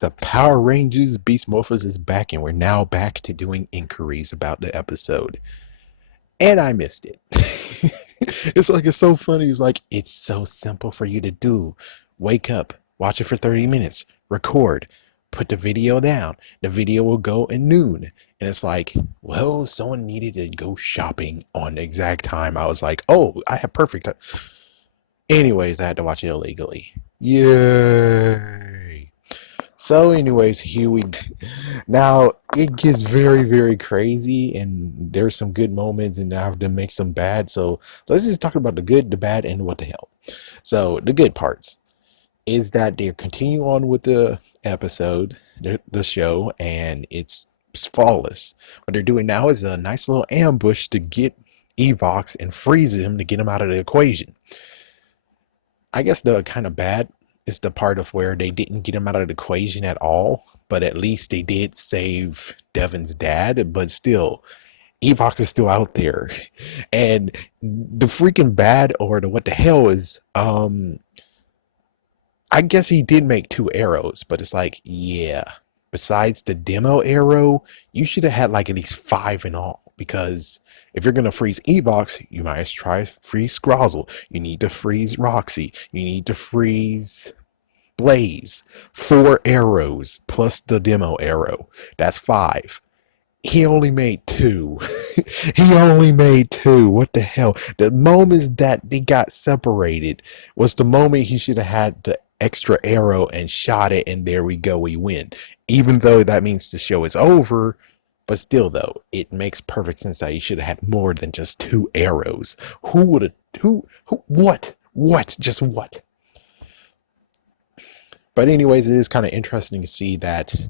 The Power Rangers Beast Morphers is back, and we're now back to doing inquiries about the episode. And I missed it. It's so funny. It's like, it's so simple for you to do. Wake up, watch it for 30 minutes, record, put the video down. The video will go at noon. And it's like, well, someone needed to go shopping on the exact time. I was like, oh, I have perfect time. Anyways, I had to watch it illegally. Yay. So, anyways, here we now it gets very, very crazy, and there's some good moments, and I have to make some bad. So let's just talk about the good, the bad, and what the hell. So the good parts is that they continue on with the episode, the show, and it's flawless. What they're doing now is a nice little ambush to get Evox and freeze him to get him out of the equation. I guess the kind of bad is the part of where they didn't get him out of the equation at all, but at least they did save Devin's dad. But still, Evox is still out there, and the freaking bad or the what the hell is I guess he did make two arrows, but it's like, yeah. Besides the demo arrow, you should have had like at least five in all. Because if you're gonna freeze Evox, you might as try freeze Scrozzle. You need to freeze Roxy. You need to freeze Blaze. Four arrows plus the demo arrow. That's five. He only made two. He only made two. What the hell? The moments that they got separated was the moment he should have had the extra arrow and shot it, and there we go, we win. Even though that means the show is over, but still, though, it makes perfect sense that he should have had more than just two arrows. Who would have? What? Just what? But anyways, it is kind of interesting to see that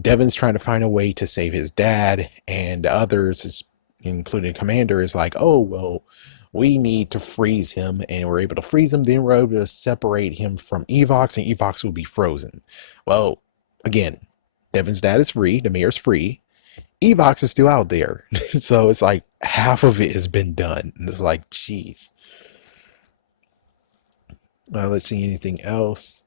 Devin's trying to find a way to save his dad, and others, including Commander, is like, oh, well, we need to freeze him, and we're able to freeze him, then we're able to separate him from Evox, and Evox will be frozen. Well, again, Devin's dad is free, the mayor's free, Evox is still out there. So it's like half of it has been done. And it's like, geez. Let's see anything else.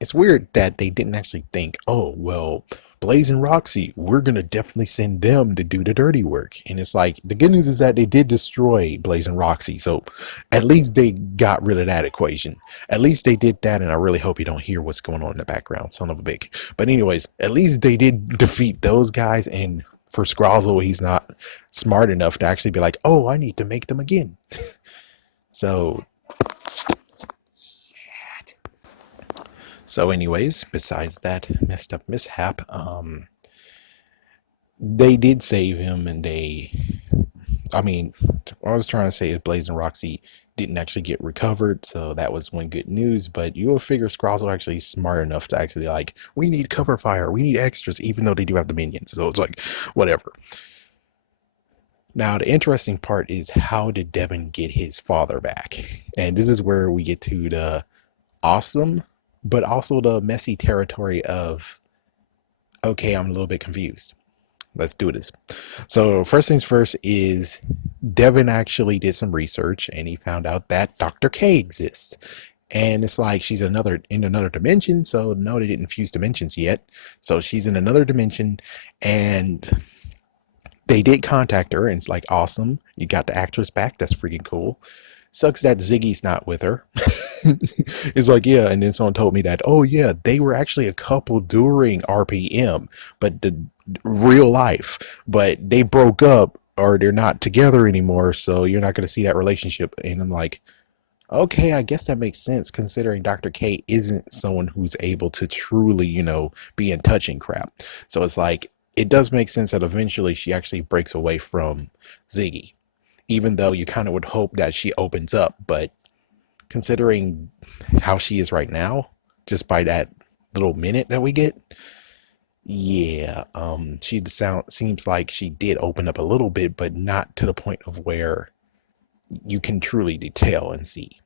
It's weird that they didn't actually think, oh, well, Blaze and Roxy, we're going to definitely send them to do the dirty work. And it's like, the good news is that they did destroy Blaze and Roxy. So at least they got rid of that equation. At least they did that. And I really hope you don't hear what's going on in the background. Son of a bitch. But anyways, at least they did defeat those guys. And for Scrozzle, he's not smart enough to actually be like, oh, I need to make them again. So anyways, besides that messed up mishap, they did save him, and I mean, what I was trying to say is Blaze and Roxy didn't actually get recovered, so that was one good news, but you will figure Scrozzle actually smart enough to actually like, we need cover fire, we need extras, even though they do have the minions, so it's like, whatever. Now, the interesting part is, how did Devin get his father back? And this is where we get to the awesome but also the messy territory of, okay, I'm a little bit confused. Let's do this. So first things first is Devin actually did some research, and he found out that Dr. K exists. And it's like she's in another dimension. So no, they didn't fuse dimensions yet. So she's in another dimension, and they did contact her, and it's like, awesome, you got the actress back. That's freaking cool. Sucks that Ziggy's not with her. It's like, yeah, and then someone told me that, oh yeah, they were actually a couple during RPM, but the real life, but they broke up, or they're not together anymore, so you're not going to see that relationship. And I'm like, okay, I guess that makes sense, considering Dr. K isn't someone who's able to truly, be in touch and crap. So it's like, it does make sense that eventually she actually breaks away from Ziggy, even though you kind of would hope that she opens up. But considering how she is right now, just by that little minute that we get, yeah, seems like she did open up a little bit, but not to the point of where you can truly detail and see.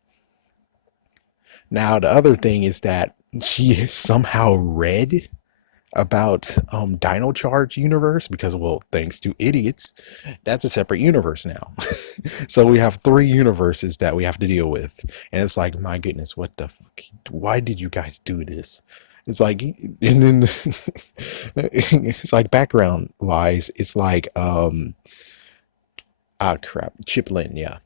Now, the other thing is that she somehow read about Dino Charge universe, because, well, thanks to idiots, that's a separate universe now. So we have three universes that we have to deal with, and it's like, my goodness, what the why did you guys do this? It's like, and then it's like background wise, it's like, ah, crap, Chip Lynn, yeah.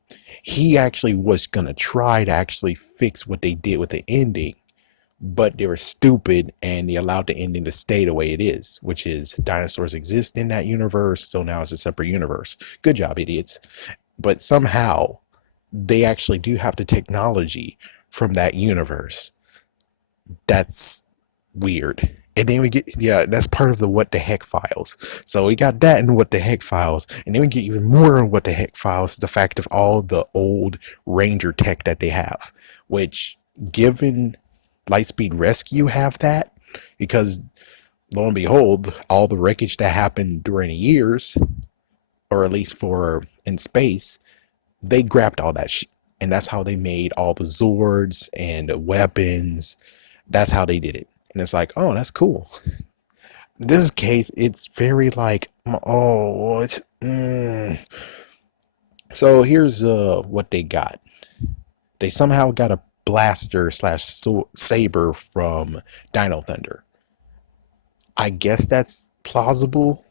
He actually was gonna try to actually fix what they did with the ending, but they were stupid and they allowed the ending to stay the way it is, which is dinosaurs exist in that universe, so now it's a separate universe. Good job, idiots. But somehow they actually do have the technology from that universe. That's weird. And then we get, yeah, that's part of the what the heck files. So we got that in what the heck files. And then we get even more in what the heck files, the fact of all the old Ranger tech that they have, which, given Lightspeed Rescue, have that, because lo and behold, all the wreckage that happened during the years, or at least for in space, they grabbed all that shit. And that's how they made all the Zords and the weapons. That's how they did it. And it's like, oh, that's cool. This case, it's very like, oh, what? So here's what they got. They somehow got a blaster slash saber from Dino Thunder. I guess that's plausible.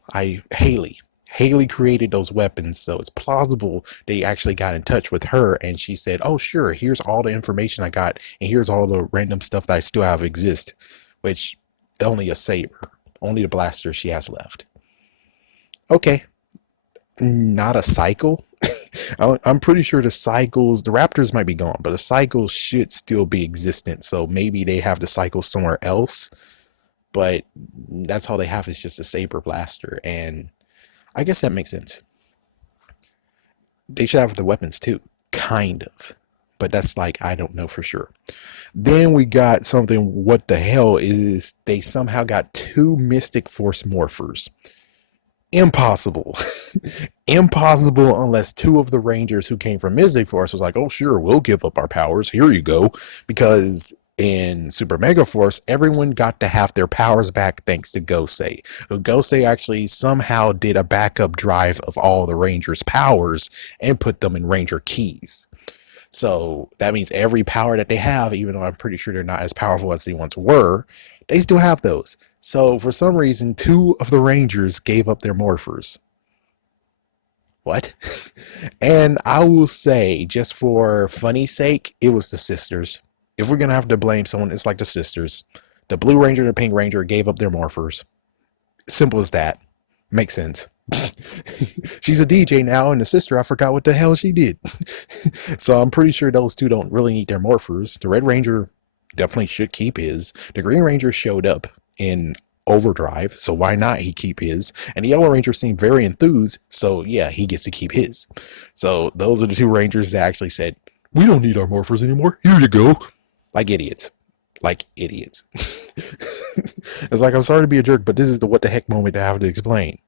Haley created those weapons, so it's plausible they actually got in touch with her and she said, oh sure, here's all the information I got and here's all the random stuff that I still have exist, which only a saber, only the blaster she has left. Okay, not a cycle. I'm pretty sure the cycles, the raptors might be gone, but the cycles should still be existent, so maybe they have the cycle somewhere else, but that's all they have is just a saber blaster, and I guess that makes sense. They should have the weapons too, kind of. But that's like, I don't know for sure. Then we got something, what the hell is, they somehow got two Mystic Force Morphers. Impossible. Impossible unless two of the Rangers who came from Mystic Force was like, oh sure, we'll give up our powers. Here you go. Because in Super Mega Force, everyone got to have their powers back thanks to Gosei. Gosei actually somehow did a backup drive of all the Rangers' powers and put them in Ranger keys. So that means every power that they have, even though I'm pretty sure they're not as powerful as they once were, they still have those. So for some reason, two of the Rangers gave up their Morphers. What? And I will say, just for funny sake, it was the sisters. If we're going to have to blame someone, it's like the sisters. The Blue Ranger and the Pink Ranger gave up their Morphers. Simple as that. Makes sense. She's a DJ now, and the sister, I forgot what the hell she did. So I'm pretty sure those two don't really need their Morphers. The Red Ranger definitely should keep his. The Green Ranger showed up in Overdrive, so why not he keep his? And the Yellow Ranger seemed very enthused, so yeah, he gets to keep his. So those are the two Rangers that actually said, we don't need our Morphers anymore. Here you go. Like idiots. Like idiots. It's like, I'm sorry to be a jerk, but this is the what the heck moment that I have to explain.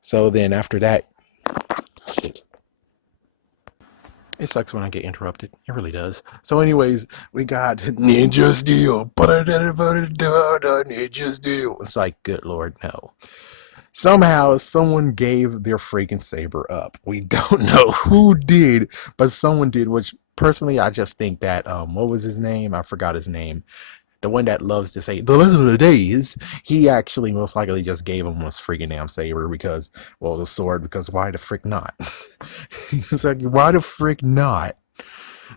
So then after that, shit. It sucks when I get interrupted. It really does. So anyways, we got Ninja Steel. Ninja Steel. It's like, good Lord, no. Somehow someone gave their freaking saber up. We don't know who did, but someone did, which personally I just think that, what was his name? I forgot his name. The one that loves to say the lesson of the day is, he actually most likely just gave him his freaking damn saber because, well, the sword, because why the frick not? It's like, why the frick not?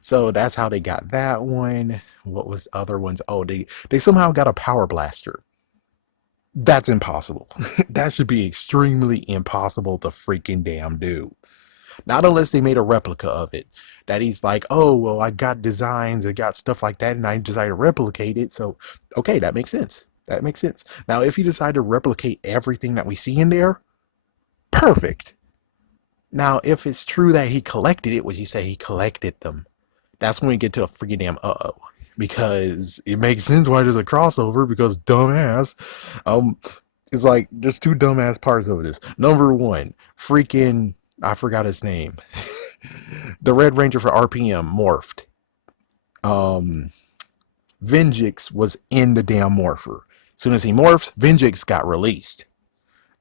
So that's how they got that one. What was other ones? Oh, they somehow got a power blaster. That's impossible. That should be extremely impossible to freaking damn do. Not unless they made a replica of it. That he's like, oh, well, I got designs, I got stuff like that, and I decided to replicate it. So, okay, that makes sense. That makes sense. Now, if you decide to replicate everything that we see in there, perfect. Now, if it's true that he collected it, would you say he collected them? That's when we get to a freaking damn uh-oh. Because it makes sense why there's a crossover, because dumbass. It's like, there's two dumbass parts of this. Number one, freaking, I forgot his name. The Red Ranger for RPM morphed. Venjix was in the damn morpher. As soon as he morphs, Venjix got released.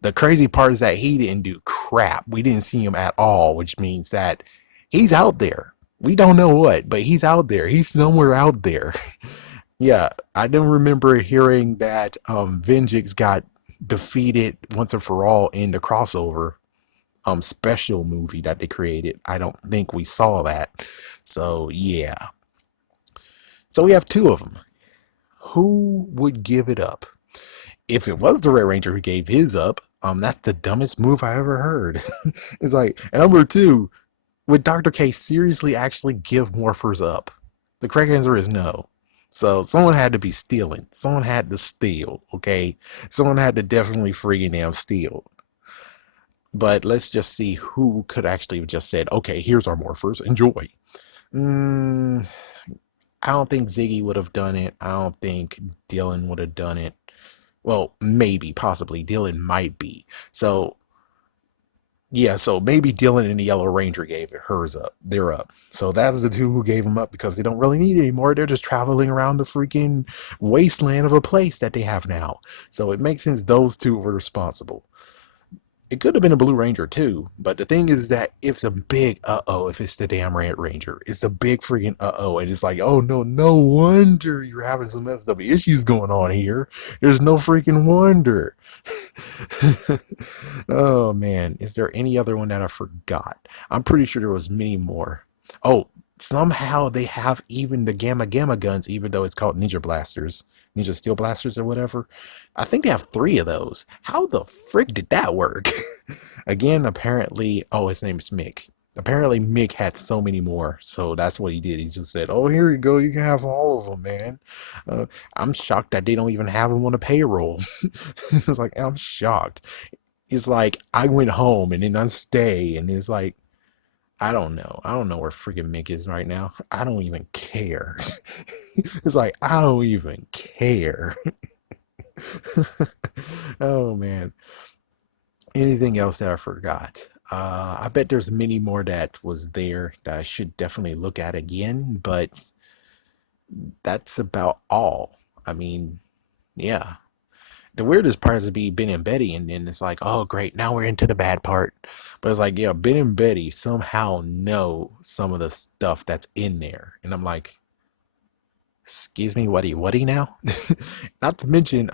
The crazy part is that he didn't do crap. We didn't see him at all, which means that he's out there. We don't know what, but he's out there. He's somewhere out there. Yeah, I don't remember hearing that Vengeance got defeated once and for all in the crossover special movie that they created. I don't think we saw that. So yeah. So we have two of them. Who would give it up? If it was the Red Ranger who gave his up, that's the dumbest move I ever heard. It's like, and number two, would Dr. K seriously actually give Morphers up? The correct answer is no. So someone had to be stealing. Someone had to steal, okay? Someone had to definitely freaking damn steal. But let's just see who could actually have just said, okay, here's our Morphers, enjoy. Mm, I don't think Ziggy would have done it. I don't think Dylan would have done it. Well, maybe, possibly. Dylan might be. So yeah, so maybe Dylan and the Yellow Ranger gave it hers up. They're up. So that's the two who gave them up because they don't really need it anymore. They're just traveling around the freaking wasteland of a place that they have now. So it makes sense those two were responsible. It could have been a Blue Ranger too, but the thing is that it's a big uh-oh if it's the damn Red Ranger. It's a big freaking uh-oh, and it's like, oh no, no wonder you're having some messed up issues going on here. There's no freaking wonder. Oh man, is there any other one that I forgot? I'm pretty sure there was many more. Oh, somehow they have even the Gamma Gamma guns, even though it's called Ninja Blasters, Ninja Steel Blasters or whatever. I think they have three of those. How the frick did that work? Again, apparently, oh, his name is Mick. Apparently, Mick had so many more, so that's what he did. He just said, "Oh, here you go. You can have all of them, man." Uh, I'm shocked that they don't even have him on a payroll. It's like I'm shocked. It's like I went home and then I stay, and it's like I don't know. I don't know where freaking Mick is right now. I don't even care. It's like I don't even care. Oh man. Anything else that I forgot? I bet there's many more that was there that I should definitely look at again, but that's about all. I mean, yeah. The weirdest part is to be Ben and Betty, and then it's like, oh great, now we're into the bad part. But it's like, yeah, Ben and Betty somehow know some of the stuff that's in there, and I'm like, excuse me, what now? Not to mention,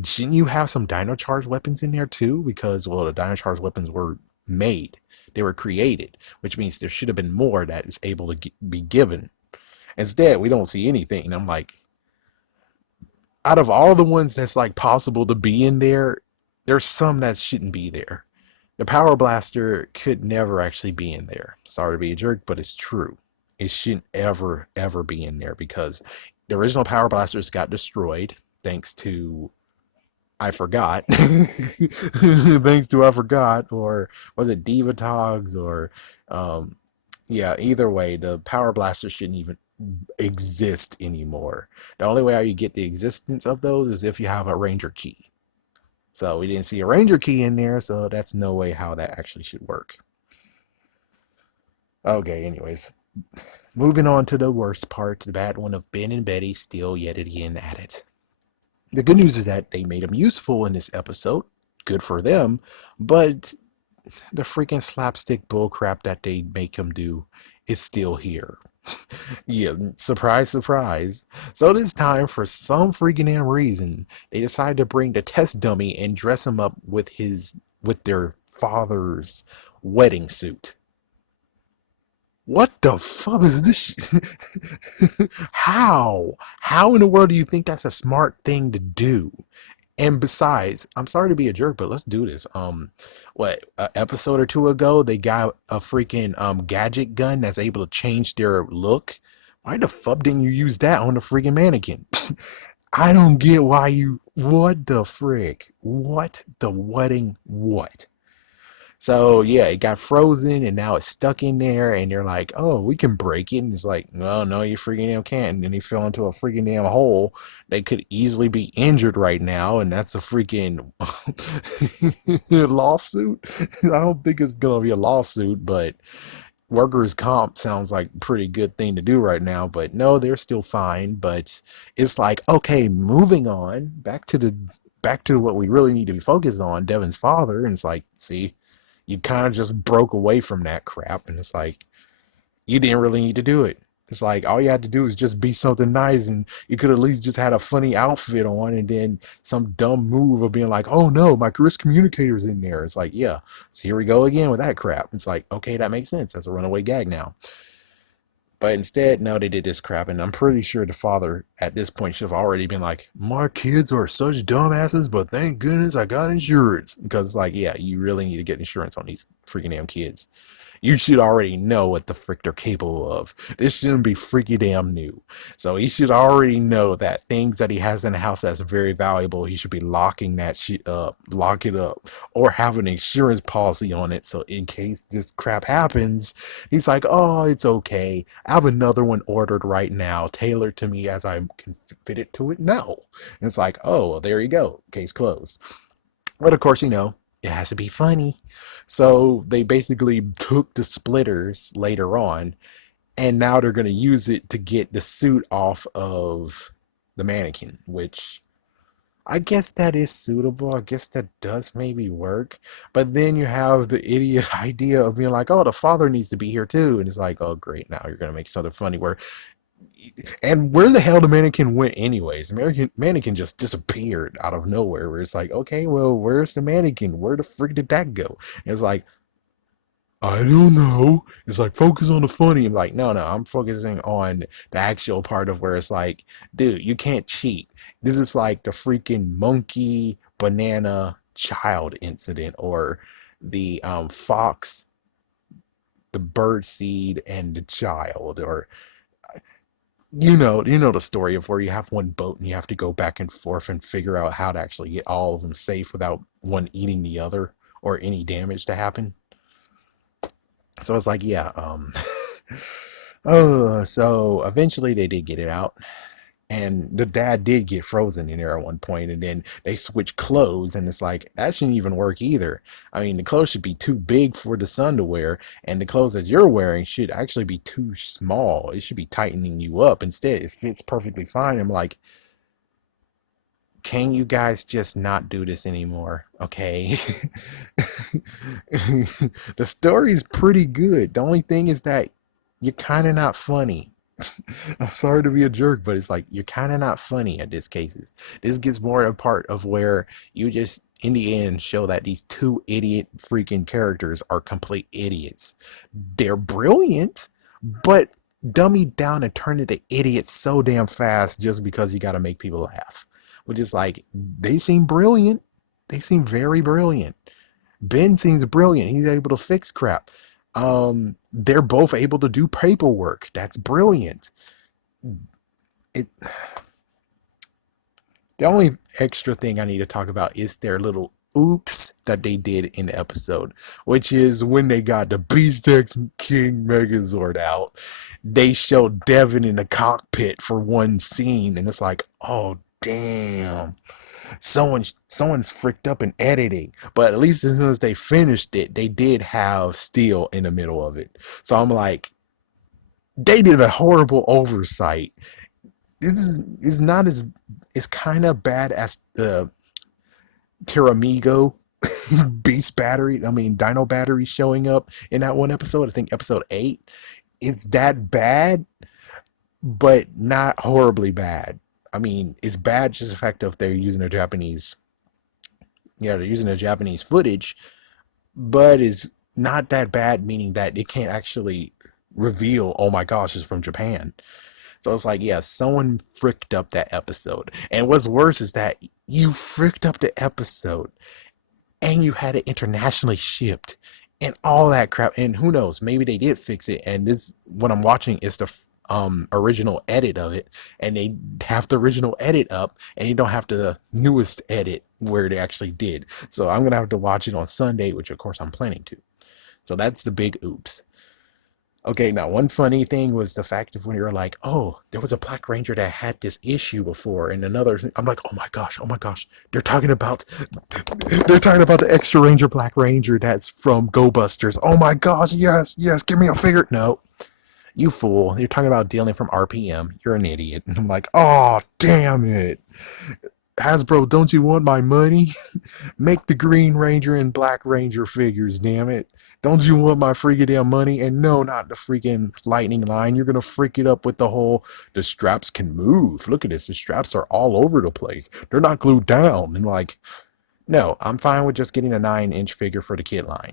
didn't you have some Dino Charge weapons in there too? Because well, the Dino Charge weapons were made, they were created, which means there should have been more that is able to be given. Instead, we don't see anything. And I'm like, out of all the ones that's like possible to be in there, there's some that shouldn't be there. The Power Blaster could never actually be in there. Sorry to be a jerk, but it's true. It shouldn't ever be in there because the original Power Blasters got destroyed thanks to I forgot. Thanks to I forgot, or was it Divatogs, or yeah, either way, the Power Blasters shouldn't even exist anymore. The only way how you get the existence of those is if you have a Ranger key. So we didn't see a Ranger key in there, so that's no way how that actually should work. Okay, anyways, moving on to the worst part, the bad one of Ben and Betty still yet again at it. The good news is that they made them useful in this episode. Good for them, but the freaking slapstick bullcrap that they make him do is still here. Yeah, surprise, surprise. So this time, for some freaking damn reason, they decide to bring the test dummy and dress him up with their father's wedding suit. What the fuck is this? How? How in the world do you think that's a smart thing to do? And besides, I'm sorry to be a jerk, but let's do this. What, an episode or two ago, they got a freaking gadget gun that's able to change their look. Why the fuck didn't you use that on the freaking mannequin? I don't get why you. What the frick? What the wedding? What? So yeah, it got frozen and now it's stuck in there, and you're like, oh, we can break it. And it's like, no, no, you freaking damn can't. And then he fell into a freaking damn hole. They could easily be injured right now, and that's a freaking lawsuit. I don't think it's gonna be a lawsuit, but workers' comp sounds like a pretty good thing to do right now. But no, they're still fine. But it's like, okay, moving on, back to what we really need to be focused on, Devin's father. And it's like, see, you kind of just broke away from that crap, and it's like you didn't really need to do it. It's like all you had to do is just be something nice, and you could at least just had a funny outfit on, and then some dumb move of being like, "Oh no, my risk communicator's in there." It's like, yeah, so here we go again with that crap. It's like, okay, that makes sense. That's a runaway gag now. But instead, no, they did this crap, and I'm pretty sure the father at this point should have already been like, "My kids are such dumbasses, but thank goodness I got insurance." Because, it's like, yeah, you really need to get insurance on these freaking damn kids. You should already know what the frick they're capable of. This shouldn't be freaky damn new. So he should already know that things that he has in the house that's very valuable, he should be locking that shit up, lock it up, or have an insurance policy on it. So in case this crap happens, he's like, oh, it's okay. I have another one ordered right now, tailored to me as I can fit it to it now. And it's like, oh, well, there you go. Case closed. But of course, it has to be funny. So they basically took the splitters later on, and now they're going to use it to get the suit off of the mannequin, which I guess that is suitable. I guess that does maybe work. But then you have the idiot idea of being like, oh, the father needs to be here too. And it's like, oh, great. Now you're going to make something funny where, and where the hell the mannequin went anyways? The mannequin just disappeared out of nowhere, where it's like, okay, well, where's the mannequin? Where the freak did that go? And it's like, I don't know. It's like, focus on the funny. I'm like, no, no, I'm focusing on the actual part of where it's like, dude, you can't cheat. This is like the freaking monkey banana child incident, or the fox, the bird seed and the child, or you know the story of where you have one boat and you have to go back and forth and figure out how to actually get all of them safe without one eating the other or any damage to happen. So it's like, yeah, oh, so eventually they did get it out, and the dad did get frozen in there at one point, and then they switched clothes, and it's like that shouldn't even work either. I mean, the clothes should be too big for the son to wear, and the clothes that you're wearing should actually be too small. It should be tightening you up. Instead, it fits perfectly fine. I'm like, can you guys just not do this anymore? Okay. The story's pretty good. The only thing is that you're kind of not funny. I'm sorry to be a jerk, but it's like you're kind of not funny at this cases. This gets more a part of where you just, in the end, show that these two idiot freaking characters are complete idiots. They're brilliant, but dummied down and turned into idiots so damn fast just because you got to make people laugh. Which is like, they seem brilliant. They seem very brilliant. Ben seems brilliant. He's able to fix crap. They're both able to do paperwork. That's brilliant. It. The only extra thing I need to talk about is their little oops that they did in the episode, which is when they got the Beast X King Megazord out. They showed Devin in the cockpit for one scene, and it's like, oh damn, someone fricked up in editing. But at least as soon as they finished it, they did have Steel in the middle of it. So I'm like, they did a horrible oversight. This is not as, it's kind of bad as the Tiramigo Beast Battery. I mean, Dino Battery showing up in that one episode. I think episode 8. It's that bad, but not horribly bad. I mean, it's bad just the fact of they're using a Japanese, they're using a Japanese footage, but it's not that bad, meaning that it can't actually reveal, oh my gosh, it's from Japan. So it's like, yeah, someone fricked up that episode. And what's worse is that you fricked up the episode and you had it internationally shipped and all that crap. And who knows, maybe they did fix it. And this, what I'm watching is the original edit of it. And they have the original edit up and you don't have the newest edit where they actually did. So I'm going to have to watch it on Sunday, which of course I'm planning to. So that's the big oops. Okay, now one funny thing was the fact of when you're like, oh, there was a Black Ranger that had this issue before, and another. I'm like, oh my gosh, they're talking about the extra Ranger Black Ranger that's from Go Busters. Oh my gosh, yes, yes, give me a figure. No, you fool, you're talking about dealing from RPM. You're an idiot. And I'm like, oh damn it, Hasbro, don't you want my money? Make the Green Ranger and Black Ranger figures, damn it. Don't you want my freaking damn money? And no, not the freaking lightning line. You're gonna freak it up with the whole the straps can move. Look at this. The straps are all over the place. They're not glued down. And like, no, I'm fine with just getting a 9-inch figure for the kid line.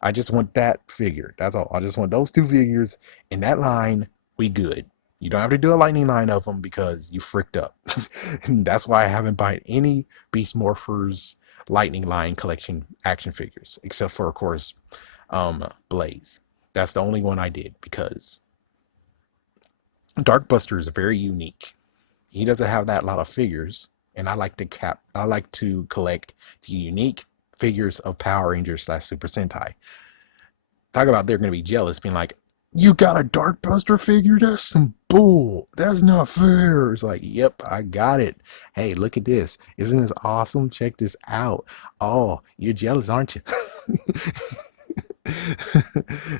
I just want that figure. That's all. I just want those two figures in that line. We good. You don't have to do a lightning line of them because you fricked up. And that's why I haven't bought any Beast Morphers lightning line collection action figures, except for, of course, Blaze. That's the only one I did because Darkbuster is very unique. He doesn't have that lot of figures, and I like to collect the unique figures of Power Rangers slash Super Sentai. Talk about they're gonna be jealous, being like, "You got a Darkbuster figure? That's some bull. That's not fair." It's like, "Yep, I got it. Hey, look at this. Isn't this awesome? Check this out. Oh, you're jealous, aren't you?"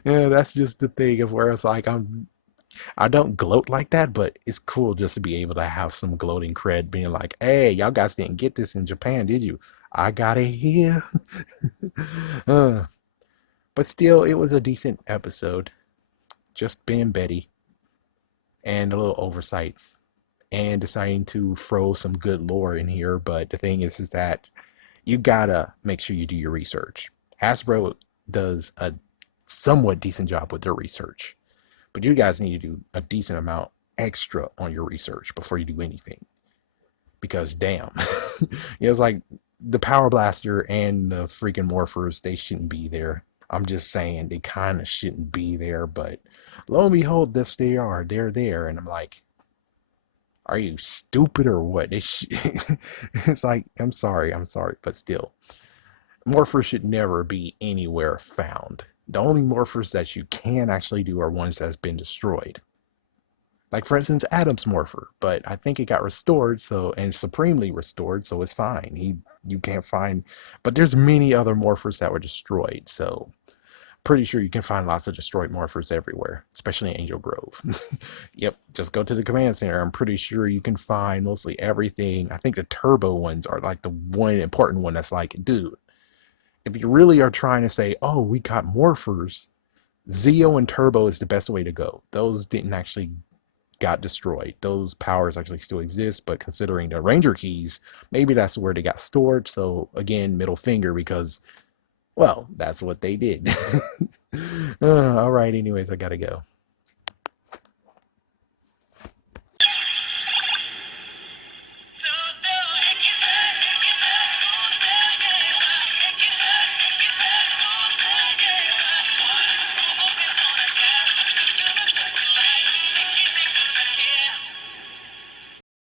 Yeah, that's just the thing of where it's like I don't gloat like that, but it's cool just to be able to have some gloating cred, being like, "Hey, y'all guys didn't get this in Japan, did you? I got it here." uh, but still, it was a decent episode. Just being Betty and a little oversights and deciding to throw some good lore in here. But the thing is that you gotta make sure you do your research. Hasbro does a somewhat decent job with their research, but you guys need to do a decent amount extra on your research before you do anything. Because damn, it's like the Power Blaster and the freaking Morphers, they shouldn't be there. I'm just saying they kind of shouldn't be there, but lo and behold, this they are. They're there, and I'm like, are you stupid or what? It's like, I'm sorry, but still, Morphers should never be anywhere found. The only Morphers that you can actually do are ones that has been destroyed. Like for instance, Adam's Morpher, but I think it got restored, so and supremely restored, so it's fine. You can't find, but there's many other Morphers that were destroyed, so pretty sure you can find lots of destroyed Morphers everywhere, especially in Angel Grove. Yep, just go to the command center. I'm pretty sure you can find mostly everything. I think the turbo ones are like the one important one that's like, dude, if you really are trying to say, oh, we got Morphers, Zeo and Turbo is the best way to go. Those didn't actually got destroyed. Those powers actually still exist, but considering the Ranger keys, maybe that's where they got stored. So again, middle finger because, well, that's what they did. All right, anyways, I gotta go.